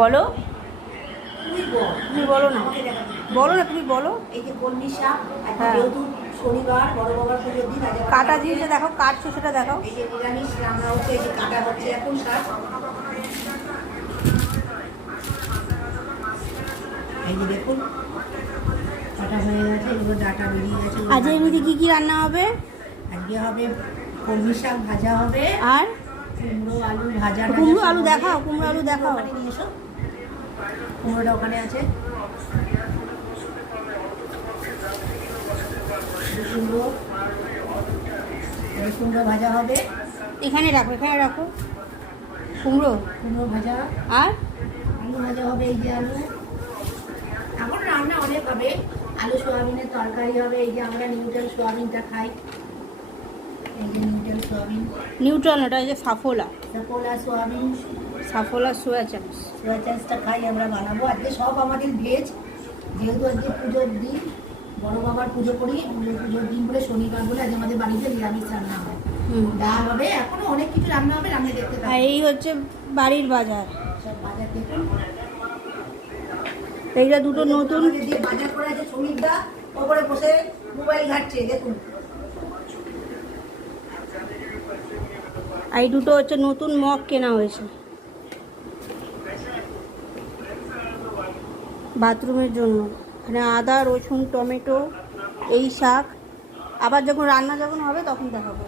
বলো, তুমি তুমি বলো না, বলো না, তুমি বলো। এই যে কলমি শাক, হ্যাঁ। যেহেতু শনিবার বড় বাবার পুজোর দিন, কাটা জিনিসটা দেখাও, কাটছো সেটা দেখাও। এই যে নিরামিষ রান্না হচ্ছে, এই যে কাটা হচ্ছে এখন শাক। এই যে দেখুন কাটা হয়ে গেছে, এগুলো ডাটা বেরিয়ে গেছে। আজ এমনিতে কি কি রান্না হবে? আজকে হবে কলমি শাক ভাজা হবে, আর কুমড়ো আলু ভাজা। কুমড়ো আলু দেখাও, কুমড়ো আলু দেখাও। ওখানে নিয়ে এসো, কুমড়োটা ওখানে আছে। কুমড়ো, কুমড়ো ভাজা হবে। এখানে রাখো, এখানে রাখো কুমড়ো। কুমড়ো ভাজা আর আলু ভাজা হবে। এই যে আলু, এখন রান্না অনেক হবে। আলু সোয়াবিনের তরকারি হবে। এই যে আমরা নিউট্রাল সোয়াবিনটা খাই, এই যে নিউট্রাল সোয়াবিন। নিউট্রন, ওটা যে সাফোলা, সাফোলা সোয়াবিন, সাফোলা সোয়া চাংস। সোয়া চাংসটা খাই আমরা, বানাবো আজকে। সব আমাদের ভেজ, যেহেতু আজকে পুজোর দিন, বড় বাবার পুজো করি, পুজোর দিন করে শনিবার বলে আজ আমাদের বাড়িতে নিরামিষ রান্না হয়। ডাল হবে, এখনো অনেক কিছু রান্না হবে, রান্না দেখতে আর পাই। এই হচ্ছে বাড়ির বাজার। সব বাজার দেখুন, এইটা দুটো নতুন। আমাদের যে বাজার করে আছে শ্রমিকদা, ওপরে বসে মোবাইল ঘাটছে দেখুন। আর এই দুটো হচ্ছে নতুন মগ কেনা হয়েছে বাথরুমের জন্য। মানে আদা, রসুন, টমেটো, এই শাক। আবার যখন রান্না যখন হবে তখন দেখাবো।